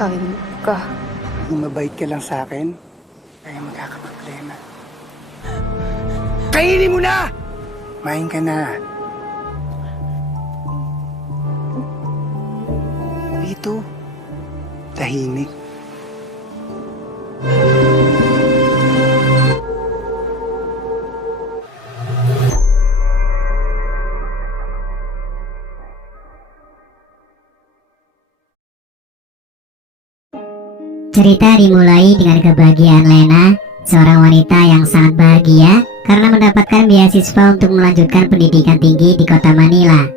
Hayop ka. Kung mabait ka lang sa akin, kaya magkakaproblema. Kainin mo na! Main ka na. Dito, tahimik. Cerita dimulai dengan kebahagiaan Lena, seorang wanita yang sangat bahagia karena mendapatkan beasiswa untuk melanjutkan pendidikan tinggi di kota Manila.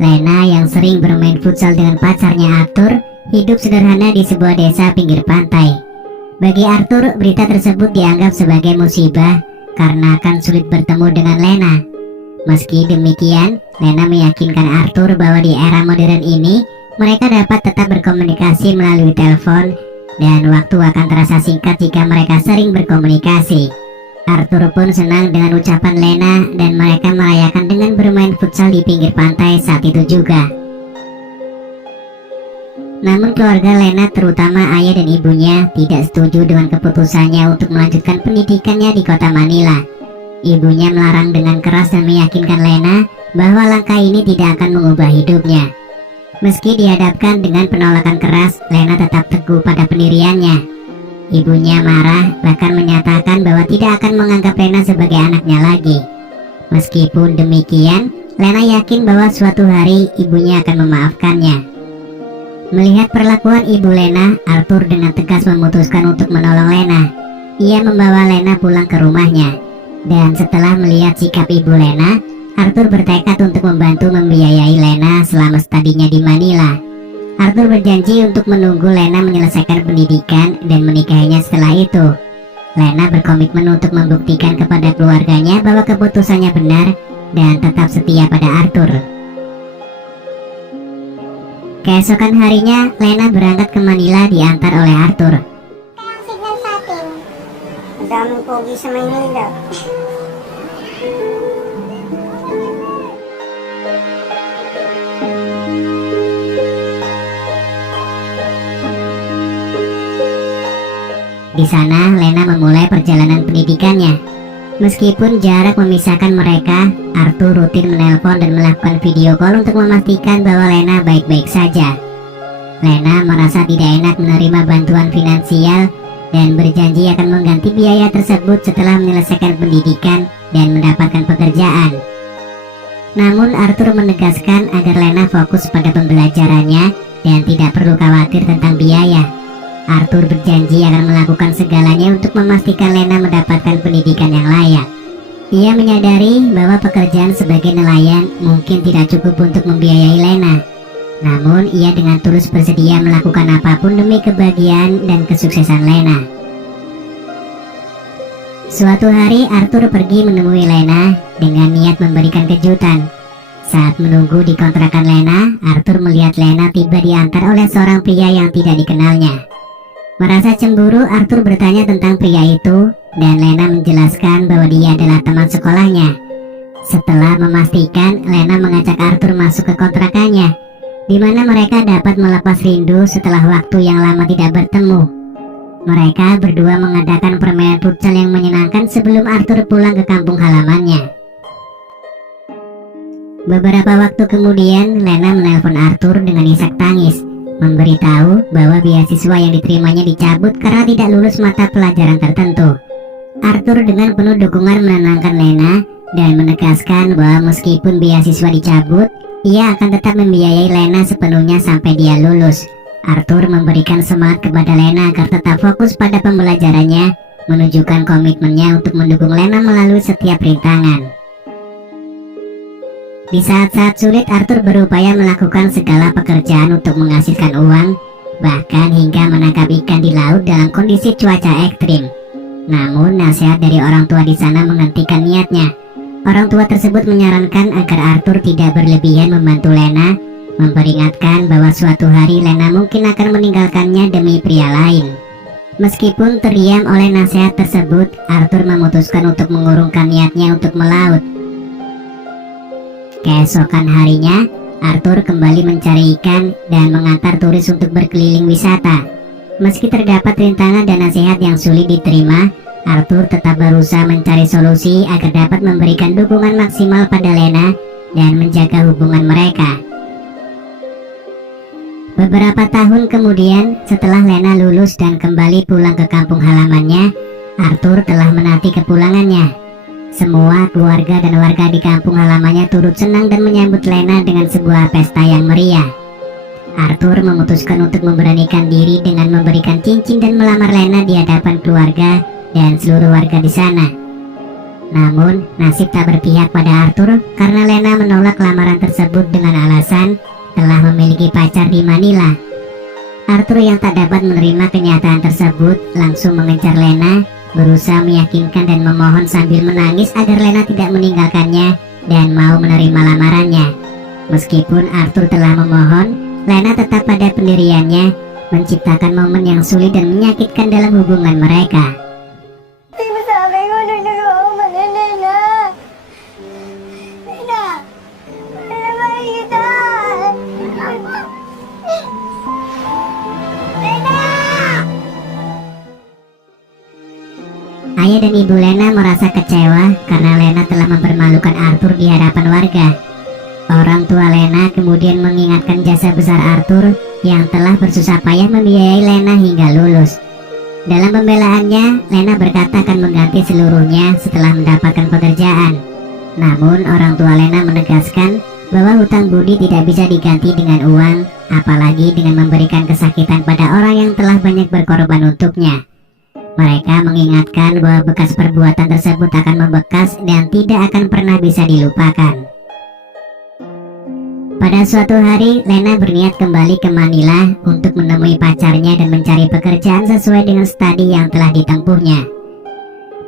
Lena yang sering bermain futsal dengan pacarnya Arthur, hidup sederhana di sebuah desa pinggir pantai. Bagi Arthur, berita tersebut dianggap sebagai musibah karena akan sulit bertemu dengan Lena. Meski demikian, Lena meyakinkan Arthur bahwa di era modern ini, mereka dapat tetap berkomunikasi melalui telepon dan waktu akan terasa singkat jika mereka sering berkomunikasi. Arthur pun senang dengan ucapan Lena dan mereka merayakan dengan bermain futsal di pinggir pantai saat itu juga. Namun keluarga Lena, terutama ayah dan ibunya, tidak setuju dengan keputusannya untuk melanjutkan pendidikannya di kota Manila. Ibunya melarang dengan keras dan meyakinkan Lena bahwa langkah ini tidak akan mengubah hidupnya. Meski dihadapkan dengan penolakan keras, Lena tetap teguh pada pendiriannya. Ibunya marah, bahkan menyatakan bahwa tidak akan menganggap Lena sebagai anaknya lagi. Meskipun demikian, Lena yakin bahwa suatu hari ibunya akan memaafkannya. Melihat perlakuan ibu Lena, Arthur dengan tegas memutuskan untuk menolong Lena. Ia membawa Lena pulang ke rumahnya. Dan setelah melihat sikap ibu Lena, Arthur bertekad untuk membantu membiayai Lena selama studinya di Manila. Arthur berjanji untuk menunggu Lena menyelesaikan pendidikan dan menikahinya setelah itu. Lena berkomitmen untuk membuktikan kepada keluarganya bahwa keputusannya benar dan tetap setia pada Arthur. Keesokan harinya, Lena berangkat ke Manila diantar oleh Arthur. Ang signal sa atin. Ang daming pogi sa Maynila. Di sana, Lena memulai perjalanan pendidikannya. Meskipun jarak memisahkan mereka, Arthur rutin menelpon dan melakukan video call untuk memastikan bahwa Lena baik-baik saja. Lena merasa tidak enak menerima bantuan finansial dan berjanji akan mengganti biaya tersebut setelah menyelesaikan pendidikan dan mendapatkan pekerjaan. Namun Arthur menegaskan agar Lena fokus pada pembelajarannya dan tidak perlu khawatir tentang biaya. Arthur berjanji akan melakukan segalanya untuk memastikan Lena mendapatkan pendidikan yang layak. Ia menyadari bahwa pekerjaan sebagai nelayan mungkin tidak cukup untuk membiayai Lena. Namun ia dengan tulus bersedia melakukan apapun demi kebahagiaan dan kesuksesan Lena. Suatu hari Arthur pergi menemui Lena dengan niat memberikan kejutan. Saat menunggu di kontrakan Lena, Arthur melihat Lena tiba diantar oleh seorang pria yang tidak dikenalnya. Merasa cemburu, Arthur bertanya tentang pria itu dan Lena menjelaskan bahwa dia adalah teman sekolahnya. Setelah memastikan, Lena mengajak Arthur masuk ke kontrakannya, di mana mereka dapat melepas rindu setelah waktu yang lama tidak bertemu. Mereka berdua mengadakan permainan futsal yang menyenangkan sebelum Arthur pulang ke kampung halamannya. Beberapa waktu kemudian, Lena menelpon Arthur dengan isak tangis, memberitahu bahwa beasiswa yang diterimanya dicabut karena tidak lulus mata pelajaran tertentu. Arthur dengan penuh dukungan menenangkan Lena dan menegaskan bahwa meskipun beasiswa dicabut, ia akan tetap membiayai Lena sepenuhnya sampai dia lulus. Arthur memberikan semangat kepada Lena agar tetap fokus pada pembelajarannya, menunjukkan komitmennya untuk mendukung Lena melalui setiap rintangan. Di saat-saat sulit, Arthur berupaya melakukan segala pekerjaan untuk menghasilkan uang, bahkan hingga menangkap ikan di laut dalam kondisi cuaca ekstrim. Namun, nasihat dari orang tua di sana menghentikan niatnya. Orang tua tersebut menyarankan agar Arthur tidak berlebihan membantu Lena, memperingatkan bahwa suatu hari Lena mungkin akan meninggalkannya demi pria lain. Meskipun terdiam oleh nasihat tersebut, Arthur memutuskan untuk mengurungkan niatnya untuk melaut. Keesokan harinya, Arthur kembali mencari ikan dan mengantar turis untuk berkeliling wisata. Meski terdapat rintangan dan nasihat yang sulit diterima, Arthur tetap berusaha mencari solusi agar dapat memberikan dukungan maksimal pada Lena dan menjaga hubungan mereka. Beberapa tahun kemudian, setelah Lena lulus dan kembali pulang ke kampung halamannya, Arthur telah menanti kepulangannya. Semua keluarga dan warga di kampung halamannya turut senang dan menyambut Lena dengan sebuah pesta yang meriah. Arthur memutuskan untuk memberanikan diri dengan memberikan cincin dan melamar Lena di hadapan keluarga dan seluruh warga di sana. Namun, nasib tak berpihak pada Arthur karena Lena menolak lamaran tersebut dengan alasan telah memiliki pacar di Manila. Arthur yang tak dapat menerima kenyataan tersebut langsung mengejar Lena, berusaha meyakinkan dan memohon sambil menangis agar Lena tidak meninggalkannya dan mau menerima lamarannya. Meskipun Arthur telah memohon, Lena tetap pada pendiriannya, menciptakan momen yang sulit dan menyakitkan dalam hubungan mereka. Sabi ko, nagagawa ko mananana. Lena, wala makikita. Lena! Ayah dan ibu Lena merasa kecewa karena Lena telah mempermalukan Arthur di hadapan warga. Orang tua Lena kemudian mengingatkan jasa besar Arthur yang telah bersusah payah membiayai Lena hingga lulus. Dalam pembelaannya, Lena berkata akan mengganti seluruhnya setelah mendapatkan pekerjaan. Namun, orang tua Lena menegaskan bahwa hutang budi tidak bisa diganti dengan uang, apalagi dengan memberikan kesakitan pada orang yang telah banyak berkorban untuknya. Mereka mengingatkan bahwa bekas perbuatan tersebut akan membekas dan tidak akan pernah bisa dilupakan. Pada suatu hari, Lena berniat kembali ke Manila untuk menemui pacarnya dan mencari pekerjaan sesuai dengan studi yang telah ditempuhnya.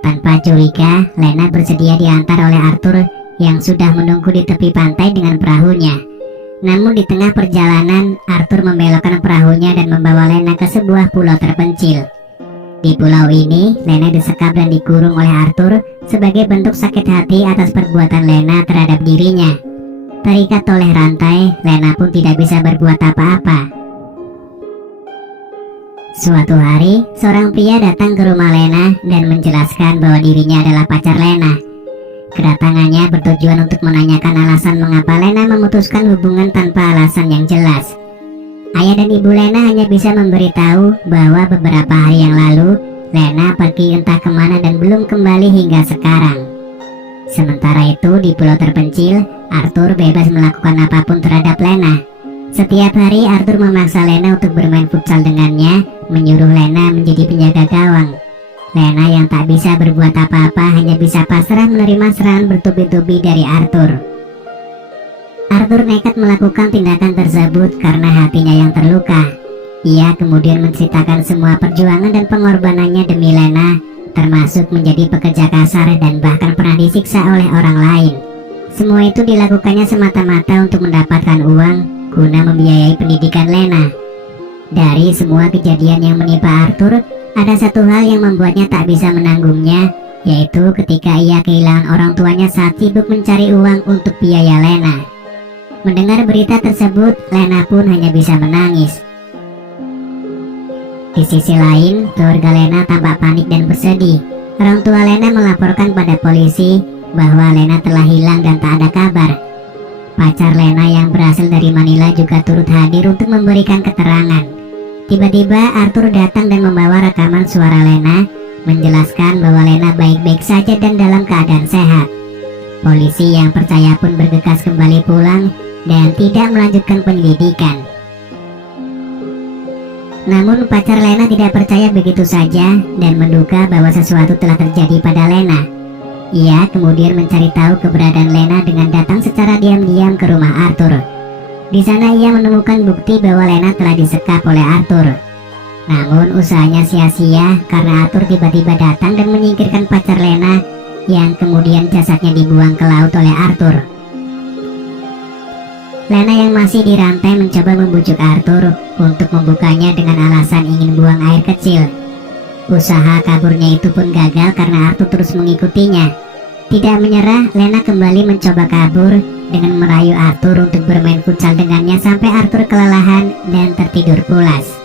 Tanpa curiga, Lena bersedia diantar oleh Arthur yang sudah menunggu di tepi pantai dengan perahunya. Namun di tengah perjalanan, Arthur membelokkan perahunya dan membawa Lena ke sebuah pulau terpencil. Di pulau ini, Lena disekap dan dikurung oleh Arthur sebagai bentuk sakit hati atas perbuatan Lena terhadap dirinya. Terikat oleh rantai, Lena pun tidak bisa berbuat apa-apa. Suatu hari, seorang pria datang ke rumah Lena dan menjelaskan bahwa dirinya adalah pacar Lena. Kedatangannya bertujuan untuk menanyakan alasan mengapa Lena memutuskan hubungan tanpa alasan yang jelas. Ayah dan ibu Lena hanya bisa memberitahu bahwa beberapa hari yang lalu, Lena pergi entah kemana dan belum kembali hingga sekarang. Sementara itu, di pulau terpencil, Arthur bebas melakukan apapun terhadap Lena. Setiap hari Arthur memaksa Lena untuk bermain futsal dengannya, menyuruh Lena menjadi penjaga gawang. Lena yang tak bisa berbuat apa-apa hanya bisa pasrah menerima serangan bertubi-tubi dari Arthur. Arthur nekat melakukan tindakan tersebut karena hatinya yang terluka. Ia kemudian menceritakan semua perjuangan dan pengorbanannya demi Lena, termasuk menjadi pekerja kasar dan bahkan pernah disiksa oleh orang lain. Semua itu dilakukannya semata-mata untuk mendapatkan uang guna membiayai pendidikan Lena. Dari semua kejadian yang menimpa Arthur, ada satu hal yang membuatnya tak bisa menanggungnya, yaitu ketika ia kehilangan orang tuanya saat sibuk mencari uang untuk biaya Lena. Mendengar berita tersebut, Lena pun hanya bisa menangis. Di sisi lain, keluarga Lena tampak panik dan bersedih. Orang tua Lena melaporkan pada polisi bahwa Lena telah hilang dan tak ada kabar. Pacar Lena yang berasal dari Manila juga turut hadir untuk memberikan keterangan. Tiba-tiba Arthur datang dan membawa rekaman suara Lena, menjelaskan bahwa Lena baik-baik saja dan dalam keadaan sehat. Polisi yang percaya pun bergegas kembali pulang dan tidak melanjutkan penyelidikan. Namun pacar Lena tidak percaya begitu saja dan menduga bahwa sesuatu telah terjadi pada Lena. Ia kemudian mencari tahu keberadaan Lena dengan datang secara diam-diam ke rumah Arthur. Di sana ia menemukan bukti bahwa Lena telah disekap oleh Arthur. Namun usahanya sia-sia karena Arthur tiba-tiba datang dan menyingkirkan pacar Lena yang kemudian jasadnya dibuang ke laut oleh Arthur. Lena yang masih dirantai mencoba membujuk Arthur untuk membukanya dengan alasan ingin buang air kecil. Usaha kaburnya itu pun gagal karena Arthur terus mengikutinya. Tidak menyerah, Lena kembali mencoba kabur dengan merayu Arthur untuk bermain futsal kelelahan dan tertidur pulas.